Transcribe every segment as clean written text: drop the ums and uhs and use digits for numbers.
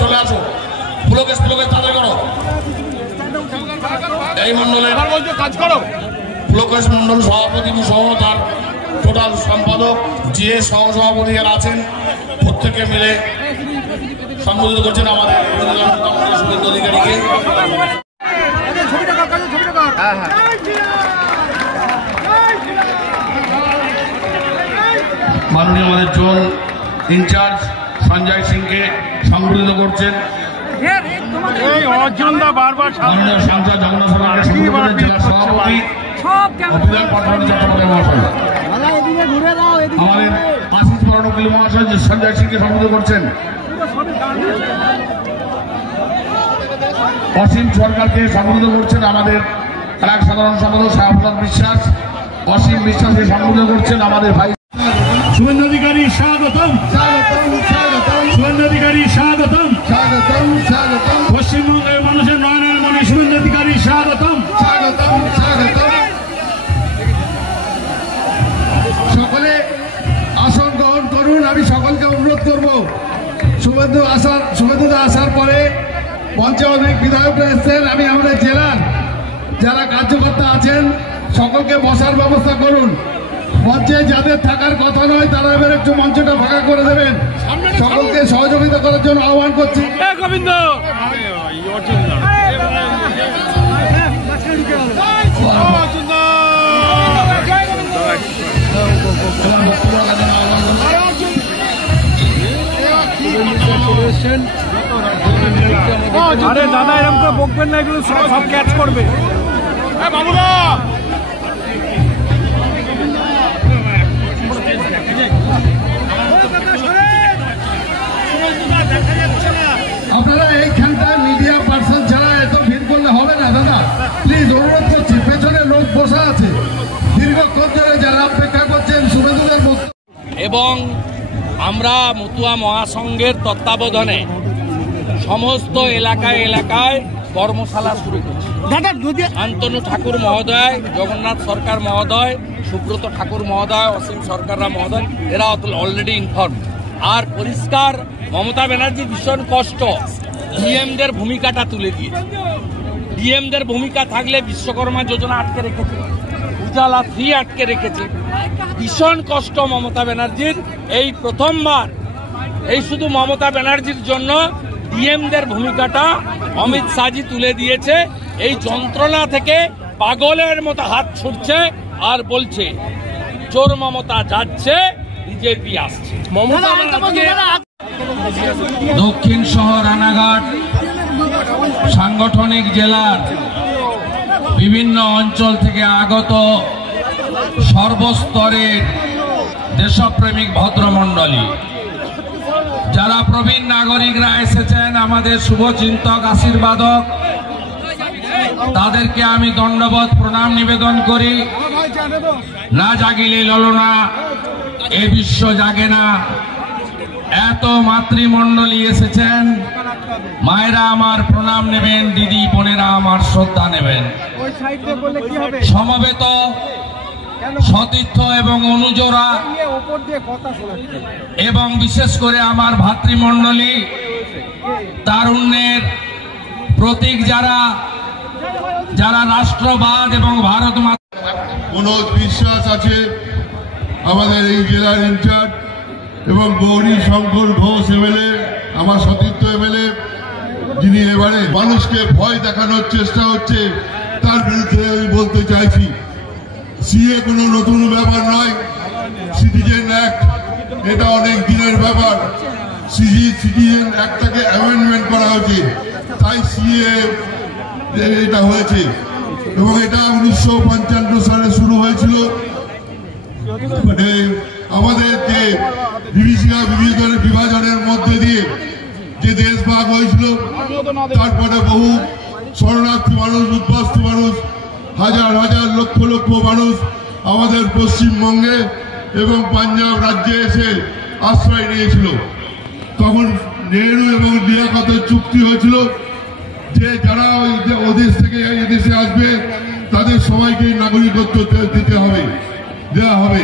চলে আসো তাদের করো এই মন্ডলের কাজ করো। পুলকেশ মন্ডল সভাপতি সহ তার টোটাল সম্পাদক যে সহসভাপতি যারা আছেন প্রত্যেকে মিলে সম্বোধিত করছেন আমাদের শুভেন্দু অধিকারীকে। মাননীয় আমাদের জোন ইনচার্জ সঞ্জয় সিংকে সম্বোধিত করছেন। মাননীয় সাংসদ জগন্নাথ সরকারের জেলা সভাপতি অভিযান পাঠান চট্টোপাধ্যায় মহাশয়, আমাদের আশিস বর্ণকুলি মহাশয় সঞ্জয় সিংকে সম্বোধিত করছেন। অসীম সরকারকে সম্বোধিত করছেন আমাদের এক সাধারণ সম্পাদক শাহপ্রসাদ বিশ্বাস। অসীম বিশ্বাসকে সম্বোধিত করছেন আমাদের ভাই শুভেন্দু অধিকারী। স্বাগতম শুভেন্দু অধিকারী, স্বাগতম পশ্চিমবঙ্গের মানুষের নয়নের মনে শুভেন্দু অধিকারী, স্বাগতম। সকলে আসন গ্রহণ করুন। আমি সকলকে অনুরোধ করব, শুভেন্দু আসার পরে মঞ্চে অনেক বিধায়করা এসছেন। আমি আমাদের জেলার যারা কার্যকর্তা আছেন সকলকে বসার ব্যবস্থা করুন। মঞ্চে যাদের থাকার কথা নয় তারা এবার একটু মঞ্চটা ফাঁকা করে দেবেন। সকলকে সহযোগিতা করার জন্য আহ্বান করছি। গোবিন্দ আরে দাদা এরকম করে বকবেন না, এগুলো সব ক্যাচ করবে। বাবুরা আপনারা এইখানটায় মিডিয়া পার্সন ছাড়া এত ভিড় করলে হবে না দাদা, প্লিজ অনুরোধ করছি। পেছনে লোক বসা আছে দীর্ঘক্ষণ ধরে, যারা অপেক্ষা করছেন শুভেন্দুদের বক্তব্য। এবং আমরা মতুয়া মহাসংঘের তত্ত্বাবধানে সমস্ত এলাকায় কর্মশালা শুরু করছি। আন্তনু ঠাকুর মহোদয়, জগন্নাথ সরকার মহোদয়, সুব্রত ঠাকুর মহোদয়, অসীম সরকাররা মহোদয়, এরা অলরেডি ইনফর্ম। আর পরিষ্কার মমতা ব্যানার্জির ভীষণ কষ্ট, ডিএমদের ভূমিকাটা তুলে দিয়েছে। ডিএমদের ভূমিকা থাকলে বিশ্বকর্মা যোজনা আটকে রেখেছে, উজালা 3 আটকে রেখেছে। ভীষণ কষ্ট মমতা ব্যানার্জির। এই প্রথমবার এই শুধু মমতা ব্যানার্জির জন্য ডিএমদের ভূমিকাটা অমিত শাহজি তুলে দিয়েছে। এই যন্ত্রণা থেকে পাগলের মতো হাত ছুটছে আর বলছে চোর মমতা যাচ্ছে, বিজেপি আসছে। মমতা দক্ষিণ শহর রানাঘাট সাংগঠনিক জেলার বিভিন্ন অঞ্চল থেকে আগত সর্বস্তরের দেশপ্রেমিক ভদ্রমণ্ডলী, যারা প্রবীণ নাগরিকরা এসেছেন, আমাদের শুভচিন্তক আশীর্বাদক, তাদেরকে আমি দণ্ডবত প্রণাম নিবেদন করি। না জাগিলে ললনা এ বিশ্ব জাগে না। এত মাতৃমণ্ডলী এসেছেন, মায়েরা আমার প্রণাম নেবেন, দিদি বোনেরা আমার শ্রদ্ধা নেবেন। সমবেত সতীর্থ এবং অনুজরা এবং বিশেষ করে আমার ভাতৃমণ্ডলী, তারুণ্যের প্রতীক যারা রাষ্ট্রবাদ এবং ভারত মনোজ বিশ্বাস আছে আমাদের এই জেলার ইনচার্জ, এবং গৌরী শঙ্কর ঘোষ এমএলএ, আমার সতীর্থ এমএলএ, যিনি এবারে মানুষকে ভয় দেখানোর চেষ্টা হচ্ছে, তার বিরুদ্ধে আমি বলতে চাইছি, সিএ কোনো নতুন ব্যাপার নয়। সিটিজেন অ্যাক্ট এটা অনেক দিনের ব্যাপার। সিটিজেন অ্যাক্টটাকে অ্যামেন্ডমেন্ট করা হয়েছে, তাই সিএ এটা হয়েছে। এবং এটা 1955 সালে শুরু হয়েছিল। আমাদের যে বিভাজনের মধ্যে দিয়ে যে দেশ ভাগ হয়েছিল, তারপরে বহু শরণার্থী মানুষ, উদ্বাস্তু মানুষ, হাজার হাজার লক্ষ লক্ষ মানুষ আমাদের পশ্চিমবঙ্গে এবং পাঞ্জাব রাজ্যে এসে আশ্রয় নিয়েছিল। তখন নেহেরু এবং লিয়াকতের চুক্তি হয়েছিল যে যারা ওদেশ থেকে এদেশে আসবে তাদের সবাইকে নাগরিকত্ব দেওয়া হবে।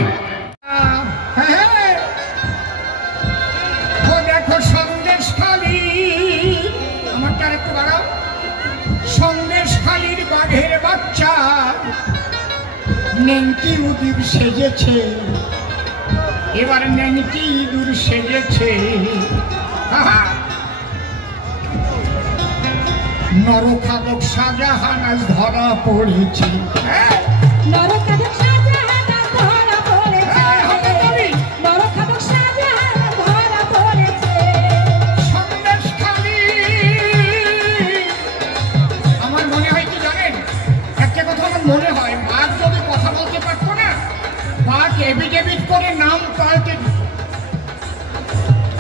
নেংটি উদির সেজেছে, এবার নেংটি ইঁদুর সেজেছে। নরখাদক শাহজাহান আজ ধরা পড়েছে। নরখাদক শাহজাহান আজ ধরা পড়েছে। নরখাদক শাহজাহান আজ ধরা পড়েছে। সন্দেশখালী, আমার মনে হয় কি জানেন, একটা কথা আমার মনে হয়, বাঘ যদি কথা বলতে পারতো না, বাঘ এভিডেভিট করে নাম পাল্টে দিত।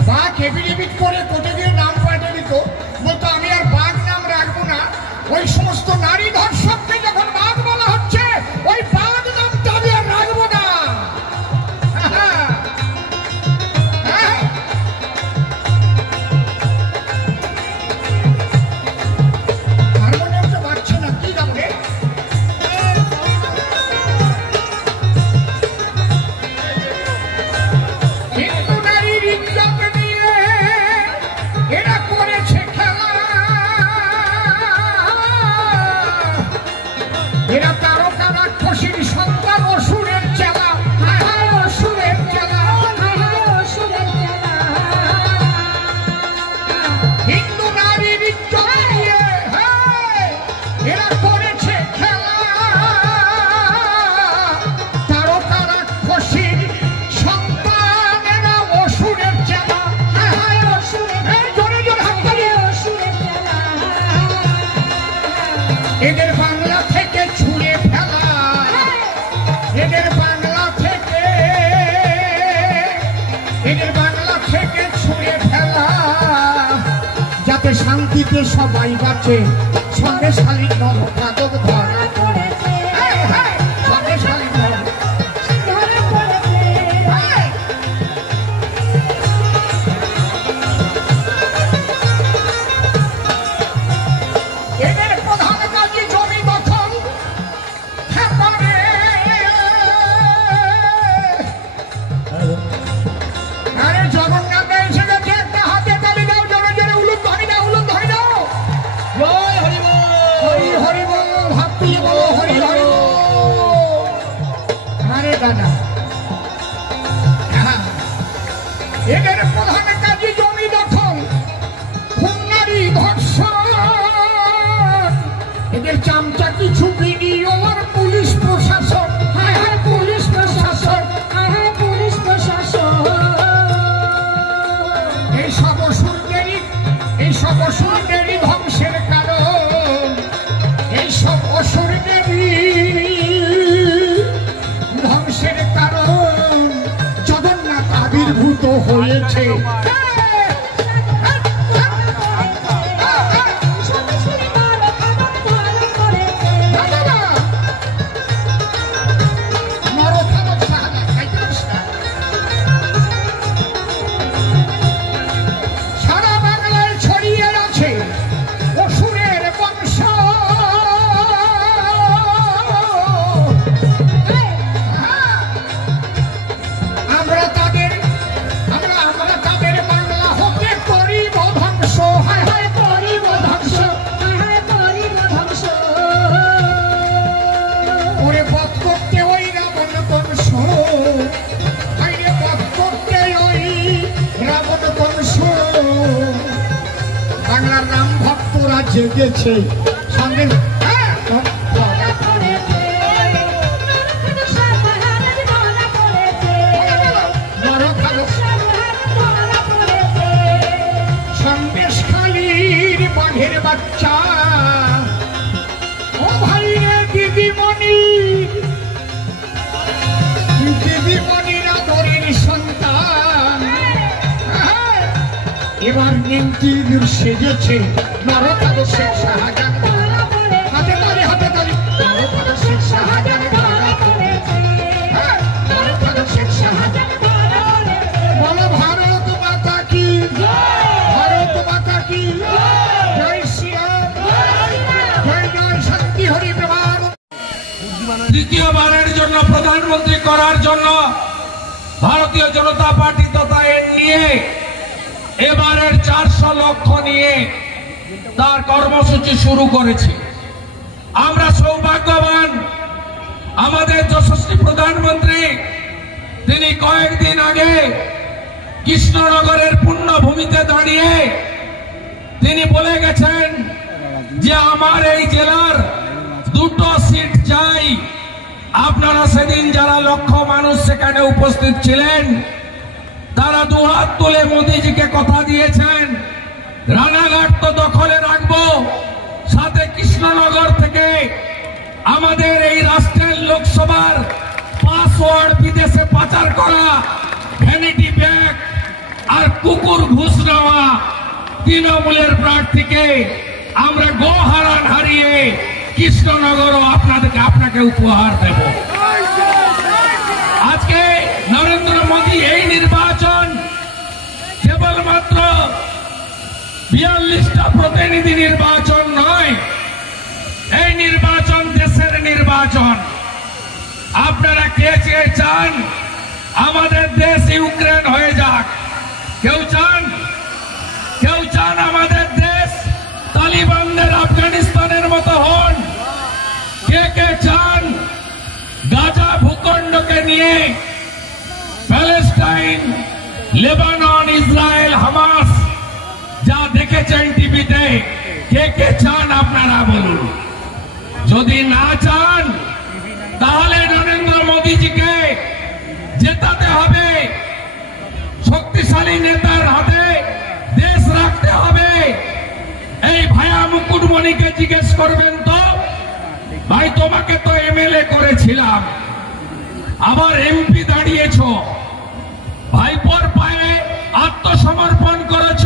বাঘ এভিডেভিট করে কোর্টে গিয়ে নাম পাল্টে দিত, বলতো আমি আর বাঘ নাম রাখবো না। ওই সমস্ত নারী ধর্ষককে যখন বাঘ বলা হচ্ছে, ওই বাঘ নামটা আমি আর রাখবো না। হারমোনিয়ামটা বাজছে না, কি গাবে? হিন্দু নারীর ইজ্জত নিয়ে এরা করেছে খেলা। এরা তারকা রাক্ষসীর সন্তান, অসুরের চেলা। অসুরের চেলা, অসুরের চেলা। হিন্দু নারীর ইজ্জত নিয়ে এরা করেছে খেলা। তারকা রাক্ষসীর সন্তান, এরা অসুরের চেলা। অসুরের জোরে জোরে হাত তালি। অসুরের চেলা। এদের বাংলা থেকে ছুঁড়ে ফেলা, এদের বাংলা থেকে, এদের বাংলা থেকে ছুঁড়ে ফেলা, যাতে শান্তিতে সবাই বাঁচে। সন্দেশখালী নরখাদক ধরা পড়েছে। সন্দেশখালী ধরা পড়েছে। এদের প্রধান কাজী জমি দখল। খেপারে আরে জগন্নাথ এসে গেছে, একটা হাতে তালি দাও, জোরে জোরে উলুদ ধরি দাও, উলুদ ধরি দাও। জয় হরি বল, হরি হরি বল, ভাবতে বলো হরি হরি বল। আরে দাদা, এদের প্রধান কাজী জমি দখল, খুন নারী ধর্ষণ। এদের চামচা কিছু বিডিও আর পুলিশ প্রশাসন। পুলিশ প্রশাসন, পুলিশ প্রশাসন। এইসব অসুরদেরই ধ্বংসের কারণ। এইসব অসুরদেরই ধ্বংসের কারণ। জগন্নাথ আবির্ভূত হয়েছে। সন্দেশখালী নরখাদক ধরা পড়েছে। নরখাদক শাহজাহান, খাইতে পারিস না? সারা বাংলায় ছড়িয়ে আছে অসুরের বংশ। আমরা তাদের বাংলা হতে করিব ধ্বংস। হায় হায় করিব ধ্বংস। করিব ধ্বংস। ওরে বধ করতে ওই রাবণ বংশ। হায়রে বধ করতে ওই রাবণ বংশ। বাংলার রাম ভক্তরা জেগেছে। সঙ্গে ধরা পড়েছে। নরখাদক শাহজাহান আজ ধরা পড়েছে। নরখাদক শাহজাহান ধরা পড়েছে। সন্দেশখালীর বাঘের বাচ্চা। ও ভাই রে দিদিমণি, দিদিমণির আদরের সন্তান। এবার নেংটি ইঁদুর সেজেছে। নরখাদক শেখ শাহজাহান। ধরা পড়েছে। হাতে তালি, হাতে তালি। নরখাদক শেখ শাহজাহান ধরা পড়েছে। নরখাদক শেখ শাহজাহান। ধরা পড়েছে। বলো ভারত মাতা কি, ভারত মাতা কি, জয় শ্রীরাম, জয় জয় শান্তি হরি প্রভাত। দ্বিতীয়বারের জন্য প্রধানমন্ত্রী করার জন্য ভারতীয় জনতা পার্টি তথা এনডিএ এবারের 400 লক্ষ নিয়ে তার কর্মসূচি শুরু করেছে। আমরা সৌভাগ্যবান আমাদের যশস্বী প্রধানমন্ত্রী তিনি কয়েকদিন আগে কৃষ্ণনগরের পুণ্যভূমিতে দাঁড়িয়ে তিনি বলে গেছেন যে আমার এই জেলার 2টো সিট চাই। আপনারা সেদিন যারা লক্ষ মানুষ সেখানে উপস্থিত ছিলেন তারা দুহাত তুলে মোদিজিকে কথা দিয়েছেন রানাঘাট তো দখলে রাখবো, সাথে কৃষ্ণনগর থেকে আমাদের এই রাষ্ট্রের লোকসভার পাসওয়ার্ড বিদেশে পাচার করা, ভ্যানিটি ব্যাগ আর কুকুর ঘুষ নেওয়া তৃণমূলের প্রার্থীকে আমরা গোহারান হারিয়ে কৃষ্ণনগরও আপনাকে উপহার দেব। আজকে নরেন্দ্র মোদী এই নির্বাচন কেবলমাত্র 42টা প্রতিনিধি নির্বাচন নয়, এই নির্বাচন দেশের নির্বাচন। আপনারা কে কে চান আমাদের দেশ ইউক্রেন হয়ে যাক? কেউ চান আমাদের দেশ তালিবানদের আফগানিস্তানের মতো হন? কে কে চান গাজা ভূখণ্ডকে নিয়ে প্যালেস্টাইন, লেবানন, ইসরায়েল, হামাস যা দেখেছেন টিভিতে, কে কে চান আপনারা বলুন? যদি না চান তাহলে নরেন্দ্র মোদীজিকে জেতাতে হবে, শক্তিশালী নেতার হাতে দেশ রাখতে হবে। এই ভায়া মুকুটমণিকে জিজ্ঞেস করবেন তো, ভাই তোমাকে তো এমএলএ করেছিলাম, আবার এমপি দাঁড়িয়েছ, ভাইপোর পায়ে আত্মসমর্পণ করেছ,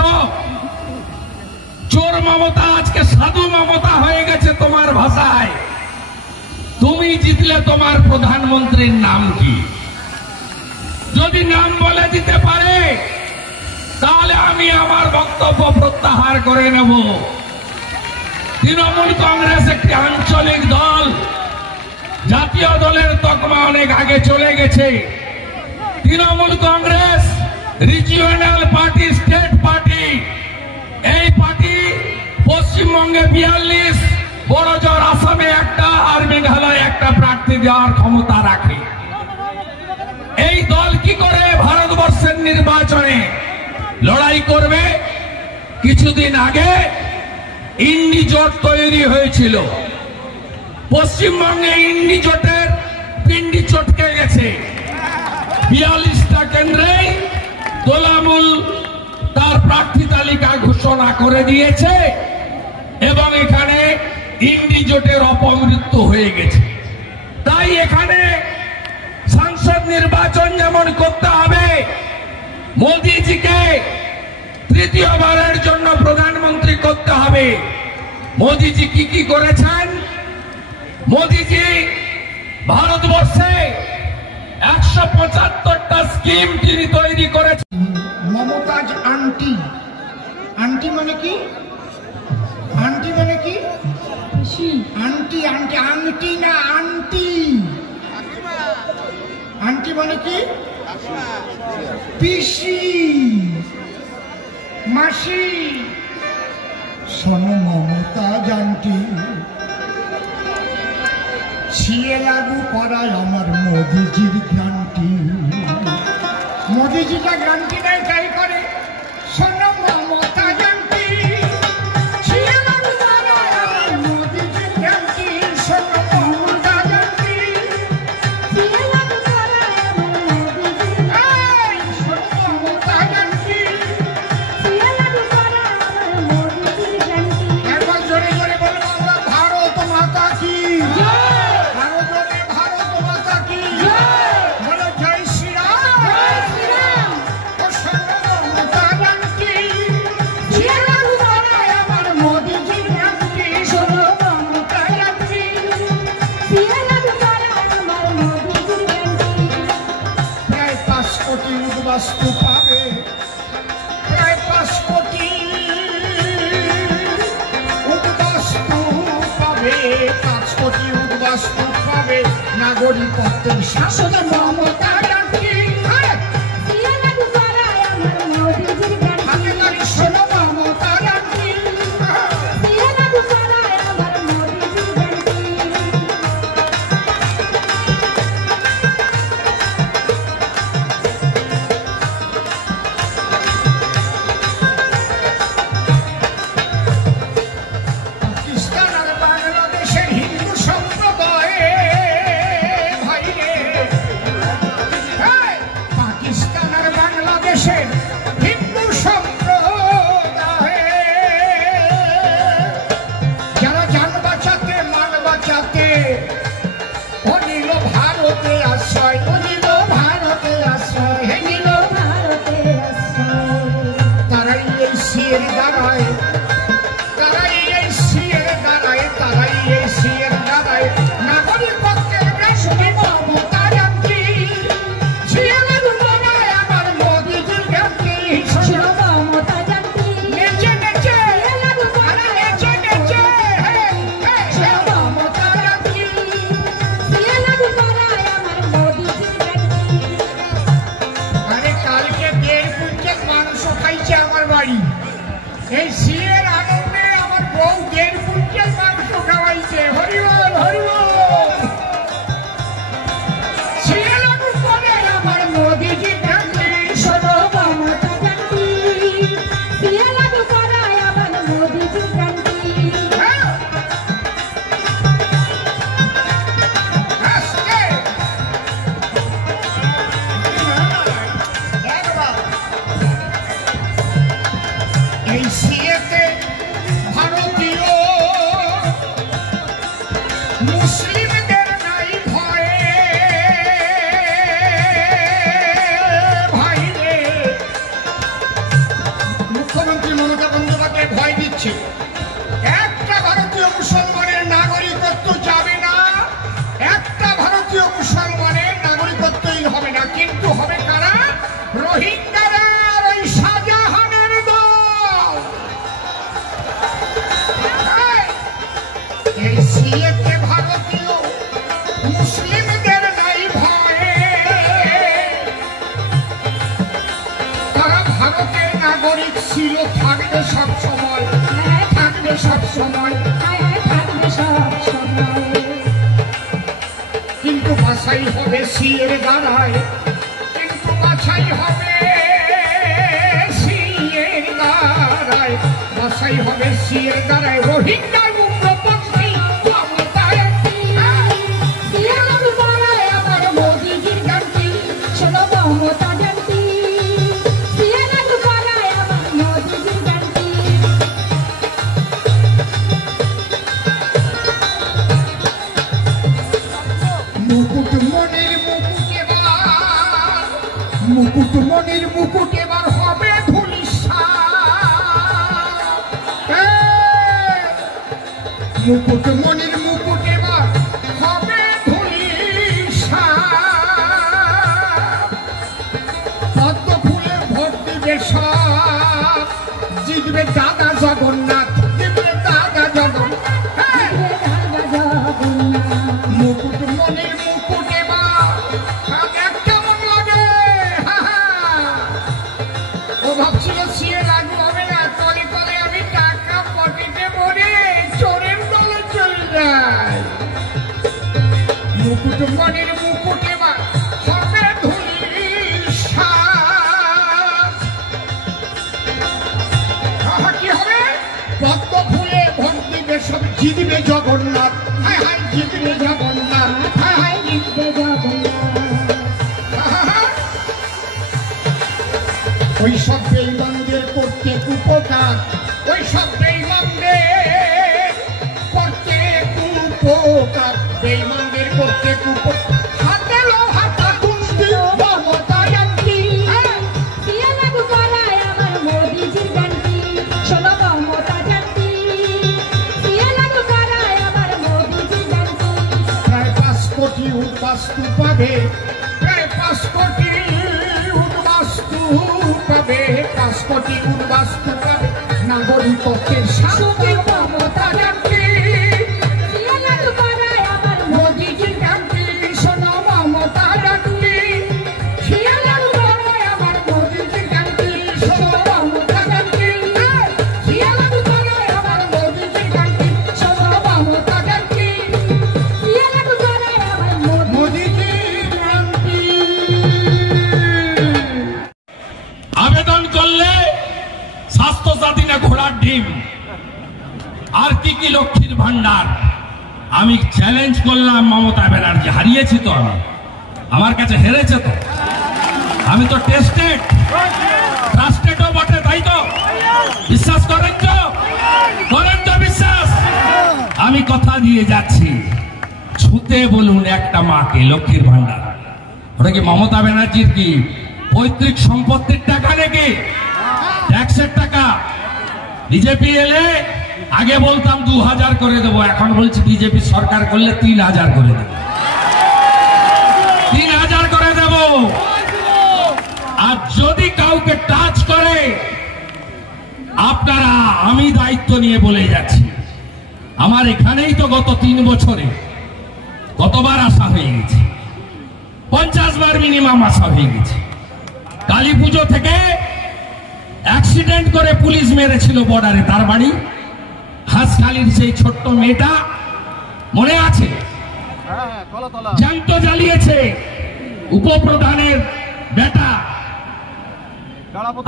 চোর মমতা আজকে সাধু মমতা হয়ে গেছে তোমার ভাষায়। তুমি জিতলে তোমার প্রধানমন্ত্রীর নাম কি? যদি নাম বলে দিতে পারে তাহলে আমি আমার বক্তব্য প্রত্যাহার করে নেব। তৃণমূল কংগ্রেস একটি আঞ্চলিক দল, জাতীয় দলের তকমা অনেক আগে চলে গেছে। Trinamool Congress regional party, state party. এই পার্টি পশ্চিমবঙ্গে 42, বড়জোর আসামে একটা আর মেঘালয় একটা প্রার্থী দেওয়ার ক্ষমতা রাখে। এই দল কি করে ভারতবর্ষের নির্বাচনে লড়াই করবে? কিছুদিন আগে ইন্ডি জোট তৈরি হয়েছিল, পশ্চিমবঙ্গে ইন্ডি জোটের পিন্ডি চটকে গেছে। 42টা কেন্দ্রে তোলামূল তার প্রার্থী তালিকা ঘোষণা করে দিয়েছে এবং এখানে ইন্ডি জোটের অপমৃত্যু হয়ে গেছে। তাই এখানে সংসদ নির্বাচন যেমন করতে হবে, মোদীজিকে তৃতীয়বারের জন্য প্রধানমন্ত্রী করতে হবে। মোদীজি কি করেছেন? মোদীজি ভারতবর্ষে 175টা স্কিম তিনি তৈরি করেছেন। মমতাজ আন্টি, আন্টি মানে কি? আন্টি মানে কি? আন্টি আন্টি আংটি না, আন্টি। আন্টি মানে কি? পিসি, মাসি। শোনো মমতাজ আন্টি, ছিয়ে লাগু করায় আমার মোদিজির গ্যারান্টি। মোদিজিটা গ্যারান্টি নেই, তাই করে। শোনো মমতাজ আন্টি, ছিয়ে লাগু করায় আমার মোদিজির গ্যারান্টি। শোনো মমতাজ আন্টি, ছিয়ে লাগু করায় আমার মোদিজির গ্যারান্টি। শোনো মমতাজ আন্টি, ছিয়ে লাগু করায় আমার মোদিজির গ্যারান্টি। একবার জোরে জোরে বলবো আমরা, ভারত মাতা কি জয়। উদ্বাস্তু পাবে, প্রায় 5 কোটি উদ্বাস্তু পাবে, 5 কোটি উদ্বাস্তু পাবে নাগরিকত্বের শাসনে মমতা গ্যারান্টি। শোনো মমতা গ্যারান্টি, এই সিয়ের আনন্দে আমার বউ 1.5 কুইন্টাল মাংস খাওয়াইছে। হরিবল হরিবল। সিয়ে লাগু করে আমার মোদিজি গান্ধী শোনো মমতা গান্ধী, সিয়ে লাগু করায় আমার মোদিজি গান্ধী। এই সিয়েতে ভারতীয় মুসলিমদের নাই ভয়ে ভাই রে। মুখ্যমন্ত্রী মমতা বন্দ্যোপাধ্যায় ভয় দিচ্ছে, একটা ভারতীয় মুসলমানের নাগরিকত্ব যাবে না, একটা ভারতীয় মুসলমানের নাগরিকত্বই হবে না। কিন্তু হবে কারা? রোহিঙ্গারা, ওই শাহজাহানের দল। এই সিয়েতে ভারতীয় মুসলিমদের নাই ভয়ে, তারা ভারতের নাগরিক ছিল, থাকবে সব সময়, থাকবে সব সময়, থাকবে সব সময়। কিন্তু বাছাই হবে সিয়ের দ্বারায়, কিন্তু বাছাই হবে সিয়ের দ্বারায়, বাছাই হবে সিয়ের দ্বারায়। রোহিঙ্গার উগ্রপন্থী মমতা গান্ধী, সিয়ে লাগু করায় আমার মোদিজির গান্ধী। শোনো মমতা গান্ধী, সিয়ে লাগু করায় আমার মোদিজির গান্ধী। মুকুটমণির মুকুট এবার, মুকুটমণির মুকুট এবার হবে ধূলিসাৎ। মুকুটমণির মুকুট এবার হবে ধূলিসাৎ। পদ্ম ফুলে ভোট দিবে সব, জিতবে দাদা জগন্নাথ, জিতবে দাদা জগন্নাথ। মুকুটমণির মুকুট এবার কাদের কেমন লাগে? ও ভাবছিল সিয়ে লাগু হবে না, তলে তলে আমি টাকা পকেটে ভরে চোরের দলে চলে যাই। মুকুটমণির মুকুট এবার হবে ধূলিসাৎ। কি হবে? পদ্ম ফুলে ভোট দিবে সব, জিতবে জগন্নাথ। হায় হায় জিতবে জগন্নাথ, হায় হায় জিতবে জগন্নাথ। ওই সব বেঈমানদের করতে উপকার, ওই সব বেঈমানদের করতে উপকার, বেঈমানদের করতে উপকার। হাতে লোহা কাকুন্দি মমতা গান্ধী, সিয়ে লাগু করায় আমার মোদিজির গান্ধী। শোনো মমতা গান্ধী, সিয়ে লাগু করায় আমার মোদিজির গান্ধী। প্রায় 5 কোটি উদ্বাস্তু পাবে, প্রায় 5 কোটি উদ্বাস্তু পাবে, 5 কোটি উদ্বাস্তু পাবে নাগরিকত্বের শান্তি মমতা গান্ধী। সিয়ে লাগু করায় আমার মোদিজির গান্ধী, শোনো মমতা গান্ধী, সিয়ে লাগু করায় আমার মোদিজির গান্ধী, শোনো মমতা গান্ধী, সিয়ে লাগু করায় আমার মোদিজির গান্ধী, শোনো মমতা গান্ধী, সিয়ে লাগু করায় আমার মোদিজির গান্ধী। আবেদন করলে স্বাস্থ্য সাথী না ঘোড়ার ডিম, আর কি কি লক্ষ্মীর ভান্ডার। আমি চ্যালেঞ্জ করলাম মমতা ব্যানার্জি, হারিয়েছি তো আমি, আমার কাছে হেরেছে তো। আমি তো টেস্টেড, ট্রাস্টেডও বটে, তাই তো? বিশ্বাস করেন তো? করেন তো বিশ্বাস? আমি কথা দিয়ে যাচ্ছি, ছুতে বলুন একটা মাকে লক্ষ্মীর ভান্ডার। ওটা কি মমতা ব্যানার্জির কি পৈতৃক সম্পত্তির টাকা নাকি? ট্যাক্সের টাকা। বিজেপি এলে আগে বলতাম 2000 করে দেবো, এখন বলছি বিজেপি সরকার করলে 3000 করে দেবো, 3000 করে দেব। আর যদি কাউকে টাচ করে আপনারা, আমি দায়িত্ব নিয়ে বলে যাচ্ছি, আমার এখানেই তো গত 3 বছরে কতবার আসা হয়ে গেছে, 50 বার মিনিমাম আসা হয়ে গেছে। কালী পুজো থেকে অ্যাক্সিডেন্ট করে পুলিশ মেরেছিল বর্ডারে, তার বাড়ি হাঁসখালির সেই ছোট্ট মেয়েটা মনে আছে? জ্যান্ত জ্বালিয়েছে উপপ্রধানের বেটা।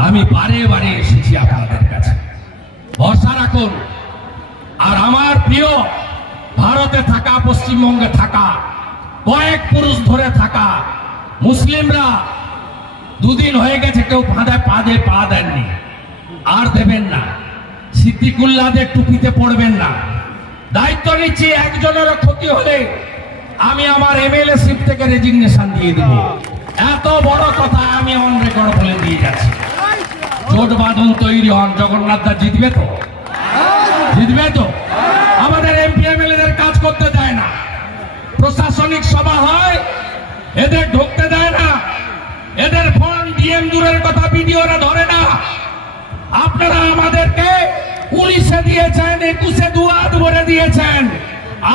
আমি বারে বারে এসেছি আপনাদের কাছে, ভরসা রাখুন। আর আমার প্রিয় ভারতে থাকা, পশ্চিমবঙ্গে থাকা, কয়েক পুরুষ ধরে থাকা মুসলিমরা দুদিন হয়ে গেছে কেউ ফাঁদায় পা দেননি, আর দেবেন না। সিদ্দিকুল্লাহদের টুপিতে পড়বেন না। দায়িত্ব নিচ্ছি, একজনেরও ক্ষতি হলে আমি আমার এমএলএ শিপ থেকে রেজিগনেশন দিয়ে দেব। এত বড় কথা আমি অন রেকর্ড বলে দিয়ে যাচ্ছি। জোট বাঁধন তৈরি হন, জগন্নাথ দা জিতবে তো? জিতবে তো? আমাদের এমপি এমএলএদের কাজ করতে দেয় না, প্রশাসনিক সভা হয় এদের ঢুকতে দেয় না, এদের ফোন ডিএম দূরের কথা ভিডিওরা ধরে না। আপনারা আমাদেরকে 19-এ দিয়েছেন, 21-এ দুয়াত ভরে দিয়েছেন,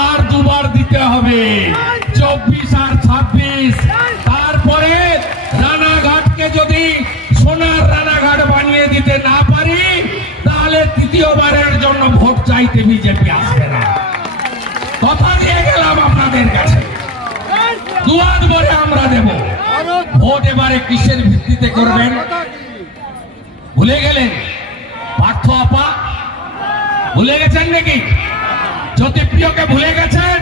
আর দুবার দিতে হবে 24 আর 26। তারপরে রানাঘাটকে যদি সোনার রানাঘাট বানিয়ে দিতে না পারি, তাহলে তৃতীয়বারের জন্য ভোট চাইতে বিজেপি আসবে না। কথা দিয়ে গেলাম আপনাদের কাছে, দুয়াত ভরে আমরা দেব। ভোট এবারে কিসের ভিত্তিতে করবেন ভুলে গেলেন? পার্থ আপা ভুলে গেছেন নাকি? জ্যোতিপ্রিয়কে ভুলে গেছেন?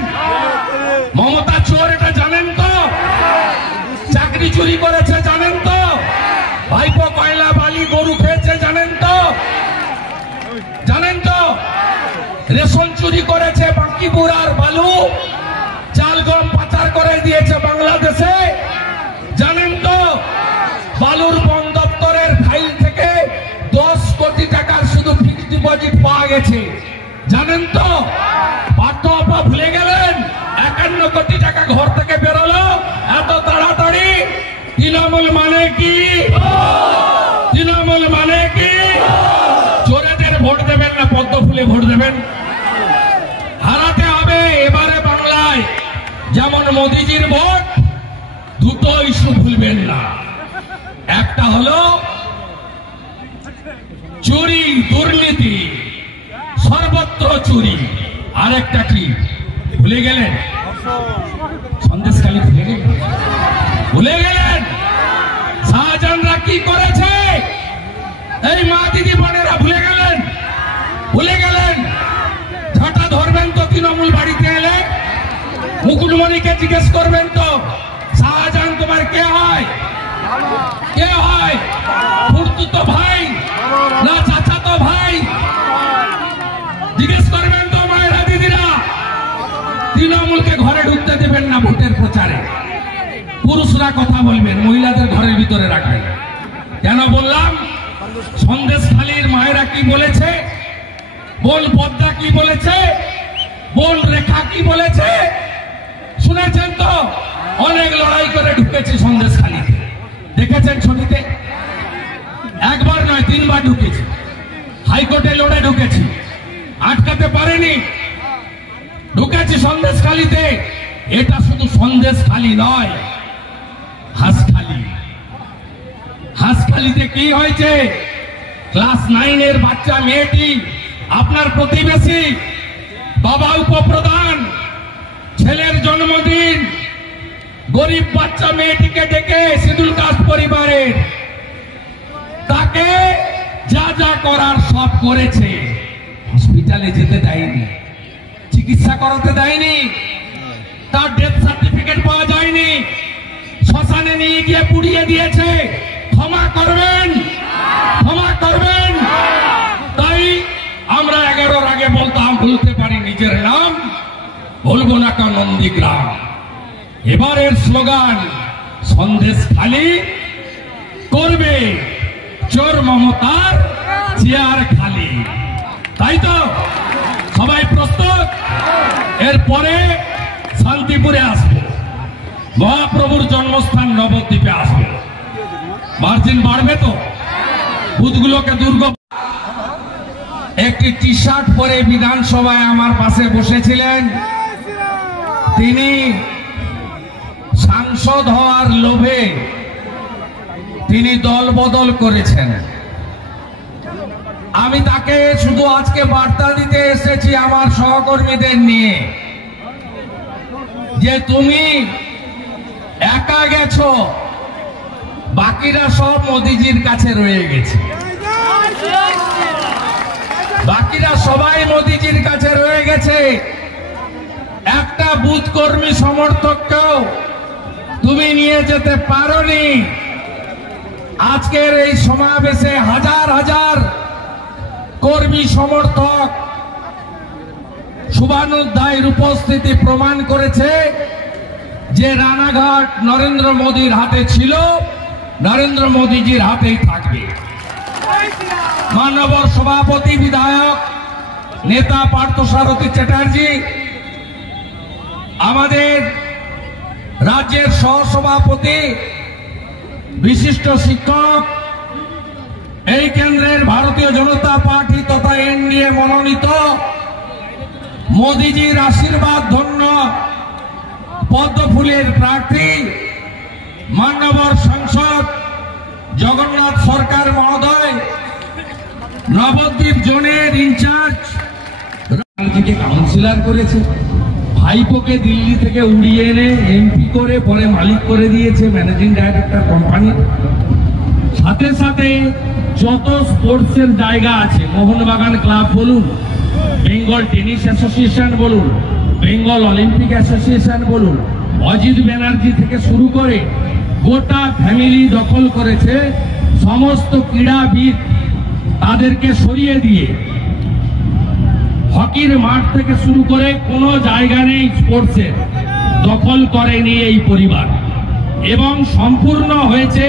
মমতা চোর এটা জানেন তো? চাকরি চুরি করেছে জানেন তো? ভাইপো কয়লা বালি গরু খেয়েছে জানেন তো? জানেন তো? রেশন চুরি করেছে, বাঁকিপুর আর বালু চাল গম পাচার করে দিয়েছে বাংলাদেশে জানেন তো? বালুর বন দপ্তরের ফাইল থেকে 10 কোটি টাকার শুধু ফিক্সড ডিপোজিট পাওয়া গেছে জানেন তো? পার্থ আপা ভুলে গেলেন? 51 কোটি টাকা ঘর থেকে বেরোলো এত তাড়াতাড়ি। তৃণমূল মানে কি? তৃণমূল মানে কি? চোরেদের ভোট দেবেন না পদ্ম ফুলে ভোট দেবেন? হারাতে হবে এবারে বাংলায়। যেমন মোদিজির ভোট, দুটো ইস্যু ভুলবেন না। একটা হলো চুরি, দুর্নীতি, সর্বত্র চুরি। আরেকটা কি ভুলে গেলেন? সন্দেশখালী ভুলে গেলেন? ভুলে গেলেন শাহজাহানরা কি করেছে? এই মা দিদি বোনেরা ভুলে গেলেন? ভুলে গেলেন? ঝাঁটা ধরবেন তো তৃণমূল বাড়িতে এলে? মুকুটমণিকে জিজ্ঞেস করবেন তো শাহজাহান তোমার কে হয়? কে হয়? ফুরতুতো ভাই না চাচাতো ভাই? জিজ্ঞেস করবেন তো মায়েরা দিদিরা। তৃণমূলকে ঘরে ঢুকতে দেবেন না ভোটের প্রচারে। পুরুষরা কথা বলবেন, মহিলাদের ঘরের ভিতরে রাখবেন। কেন বললাম? সন্দেশখালীর মায়েরা কি বলেছে, বোন পদ্মা কি বলেছে, বোন রেখা কি বলেছে শুনেছেন তো? অনেক লড়াই করে ঢুকেছি সন্দেশখালীতে, দেখেছেন ছবিতে। একবার নয় 3 বার ঢুকেছি, হাইকোর্টে লড়ে ঢুকেছি, আটকাতে পারেনি। ঢুকেছি সন্দেশখালীতে। এটা শুধু সন্দেশখালী নয়, হাঁসখালী। হাঁসখালীতে কি হয়েছে? ক্লাস 9-এর বাচ্চা মেয়েটি, আপনার প্রতিবেশী, বাবা উপপ্রধান, ছেলের জন্মদিন, গরিব বাচ্চা মেয়েটিকে ডেকে শিডিউল কাস্ট পরিবারের, তাকে যা যা করার সব করেছে। হসপিটালে যেতে দেয়নি, চিকিৎসা করাতে দেয়নি, তার ডেথ সার্টিফিকেট পাওয়া যায়নি, শ্মশানে নিয়ে গিয়ে পুড়িয়ে দিয়েছে। ক্ষমা করবেন, ক্ষমা করবেন। তাই আমরা 11-র আগে বলতাম, ভুলতে পারি নিজের নাম, ভুলবো না কা নন্দীগ্রাম। এবারের স্লোগান সন্দেশখালী করবে চোর মমতার চেয়ার খালি। তাই তো? সবাই প্রস্তুত? এরপরে শান্তিপুরে আসবে, মহাপ্রভুর জন্মস্থান নবদ্বীপে আসবে। মার্জিন বাড়বে তো? বুথগুলোকে দুর্গ। একটি টি শার্ট পরে বিধানসভায় আমার পাশে বসেছিলেন, তিনি সাংসদ হওয়ার লোভে তিনি দল বদল করেছেন। আমি তাকে শুধু আজকে বার্তা দিতে এসেছি আমার সহকর্মীদের নিয়ে যে তুমি একা গেছো, বাকিরা সব মোদিজির কাছে রয়ে গেছে। বাকিরা সবাই মোদিজির কাছে রয়ে গেছে। একটা বুথ কর্মী সমর্থককেও তুমি নিয়ে যেতে পারোনি। আজকের এই সমাবেশে হাজার হাজার কর্মী সমর্থক শুভানুধ্যায়ের উপস্থিতি প্রমাণ করেছে যে রানাঘাট নরেন্দ্র মোদীর হাতে ছিল, নরেন্দ্র মোদীজির হাতেই থাকবে। মাননীয় সভাপতি বিধায়ক নেতা পার্থসারথী চ্যাটার্জি, আমাদের রাজ্যের সহসভাপতি, বিশিষ্ট শিক্ষক, এই কেন্দ্রের ভারতীয় জনতা পার্টি তথা এনডিএ মনোনীত মোদিজির আশীর্বাদ ধন্য পদ্মফুলের প্রার্থী মান্যবর সাংসদ জগন্নাথ সরকার মহোদয়, নবদ্বীপ জোনের ইনচার্জ থেকে কাউন্সিলর করেছে, ভাইপোকে দিল্লি থেকে উড়িয়ে এনে এমপি করে পরে মালিক করে দিয়েছে, ম্যানেজিং ডাইরেক্টর কোম্পানি। সাথে সাথে যত স্পোর্টসের জায়গা আছে, মোহনবাগান ক্লাব বলুন, বেঙ্গল টেনিস অ্যাসোসিয়েশন বলুন, বেঙ্গল অলিম্পিক অ্যাসোসিয়েশন বলুন, অজিত ব্যানার্জি থেকে শুরু করে গোটা ফ্যামিলি দখল করেছে। সমস্ত ক্রীড়াবিদ তাদেরকে সরিয়ে দিয়ে হকির মাঠ থেকে শুরু করে কোনো জায়গা নেই স্পোর্টসের, দখল করেনি এই পরিবার। এবং সম্পূর্ণ হয়েছে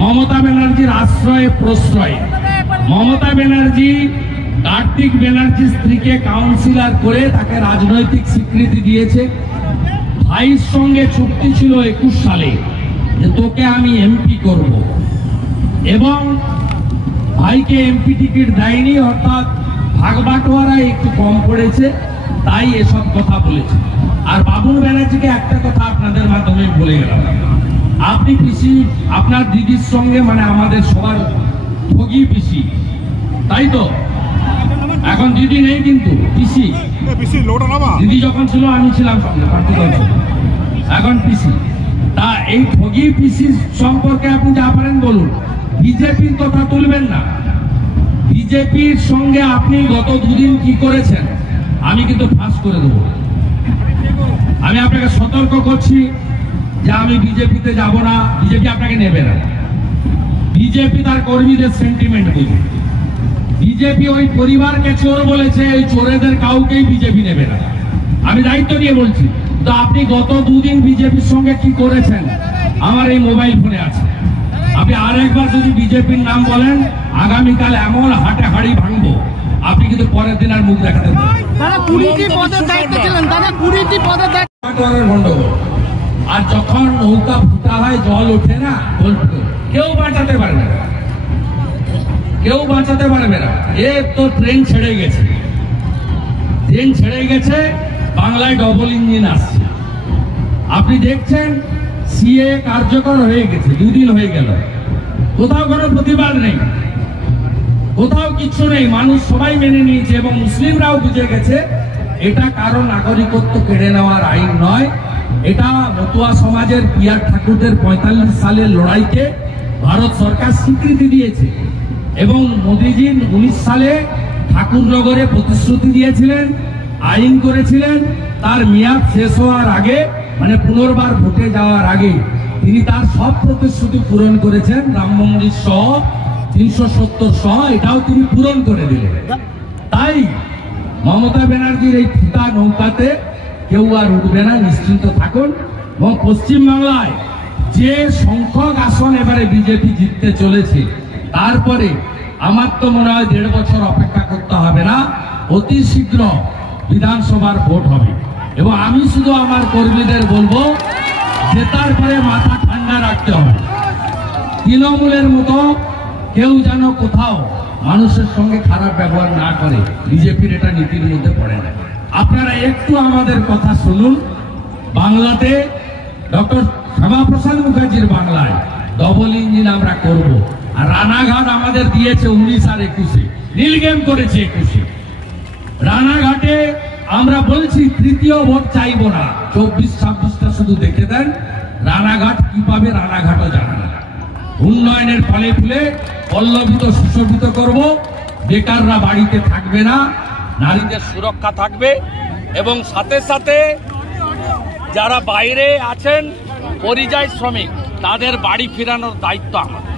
মমতা ব্যানার্জির আশ্রয়ে প্রশ্রয়ে। মমতা ব্যানার্জি কার্তিক ব্যানার্জির স্ত্রীকে কাউন্সিলর করে তাকে রাজনৈতিক স্বীকৃতি দিয়েছে। ভাইয়ের সঙ্গে চুক্তি ছিল 21 সালে যে তোকে আমি এমপি করব, এবং ভাইকে এমপি টিকিট দেয়নি, অর্থাৎ ভাগবাটোয়ারা একটু কম পড়েছে, তাই এসব কথা বলেছে। আর বাবুল ব্যানার্জিকে একটা কথা আপনাদের মাধ্যমে বলে গেলাম, আপনি পিসি আপনার দিদির সঙ্গে মানে আমাদের সবার ঠগি পিসি, তাই তো? এখন দিদি নেই কিন্তু পিসি, দিদি যখন ছিল আমি ছিলাম সঙ্গে, এখন পিসি। তা এই ঠগি পিসি সম্পর্কে আপনি যা পারেন বলুন, বিজেপির কথা তুলবেন না। বিজেপির সঙ্গে আপনি গত দুদিন কি করেছেন আমি কিন্তু ফাঁস করে দেবো। আমি আপনাকে সতর্ক করছি যে আমি বিজেপিতে যাব না, বিজেপি আপনাকে নেবে না। বিজেপি তার কর্মীদের সেন্টিমেন্ট বুঝে। বিজেপি ওই পরিবারকে চোর বলেছে, এই চোরেদের কাউকেই বিজেপি নেবে না। আমি দায়িত্ব নিয়ে বলছি। তো আপনি গত দুদিন বিজেপির সঙ্গে কি করেছেন আমার এই মোবাইল ফোনে আছে। আপনি আরেকবার যদি বিজেপির নাম বলেন, আগামীকাল এমন হাটে হাড়ি ভাঙবো আপনি কিন্তু পরের দিন আর মুখ দেখাতে পারবেন। আর যখন নৌকা ফুটা হয় জল ওঠে না, কেউ বাঁচাতে পারবে না, কেউ বাঁচাতে পারবে না। এ তো ট্রেন ছেড়ে গেছে, ট্রেন ছেড়ে গেছে, বাংলায় ডবল ইঞ্জিন আসছে। আপনি দেখছেন সিএ কার্যকর হয়ে গেছে, 2 দিন হয়ে গেল, কোথাও কোনো প্রতিবাদ নেই, কোথাও কিচ্ছু নেই, মানুষ সবাই মেনে নিয়েছে এবং মুসলিমরাও বুঝে গেছে এটা কারো নাগরিকত্ব কেড়ে নেওয়ার আইন নয়। এটা মতুয়া সমাজের পিয়ার ঠাকুরদের 45 সালের লড়াইকে ভারত সরকার স্বীকৃতি দিয়েছে। এবং মোদীজি 19 সালে ঠাকুরনগরে প্রতিশ্রুতি দিয়েছিলেন, আইন করেছিলেন, তার মেয়াদ শেষ হওয়ার আগে মানে পুনর্বার ভোটে যাওয়ার আগে তিনি তার সব প্রতিশ্রুতি পূরণ করেছেন। রাম মন্দির সহ 370 সহ এটাও তিনি পূরণ করে দিলেন। তাই মমতা ব্যানার্জির এই ফুটা নৌকাতে কেউ আর উঠবে না, নিশ্চিন্ত থাকুন। এবং পশ্চিমবাংলায় যে সংখ্যক আসন এবারে বিজেপি জিততে চলেছে, তারপরে আমার তো মনে হয় 1.5 বছর অপেক্ষা করতে হবে না, অতি শীঘ্র বিধানসভার ভোট হবে। এবং আমি শুধু আমার কর্মীদের বলবো, জেতার পরে মাথা ঠান্ডা রাখতে হবে। তৃণমূলের মতো কেউ যেন কোথাও মানুষের সঙ্গে খারাপ ব্যবহার না করে, বিজেপির এটা নীতির মধ্যে পড়ে না। আপনারা একটু আমাদের কথা শুনুন। বাংলাতে ডক্টর শ্যামাপ্রসাদ মুখার্জির বাংলায় ডবল ইঞ্জিন আমরা করব। আর রানাঘাট আমাদের দিয়েছে 19 আর 21-এ, নীলগেম করেছে 21-এ। রানাঘাটে আমরা বলছি তৃতীয় ভোট চাইবো না, 24-26টা শুধু দেখে দেন। রানাঘাট কি পাবে রানাঘাটও জানা না। উন্নয়নের ফলে ফুলে পল্লবিত সুশোভিত করব, বেকাররা বাড়িতে থাকবে না, নারীদের সুরক্ষা থাকবে এবং সাথে সাথে যারা বাইরে আছেন পরিযায়ী শ্রমিক তাদের বাড়ি ফেরানোর দায়িত্ব আমাদের।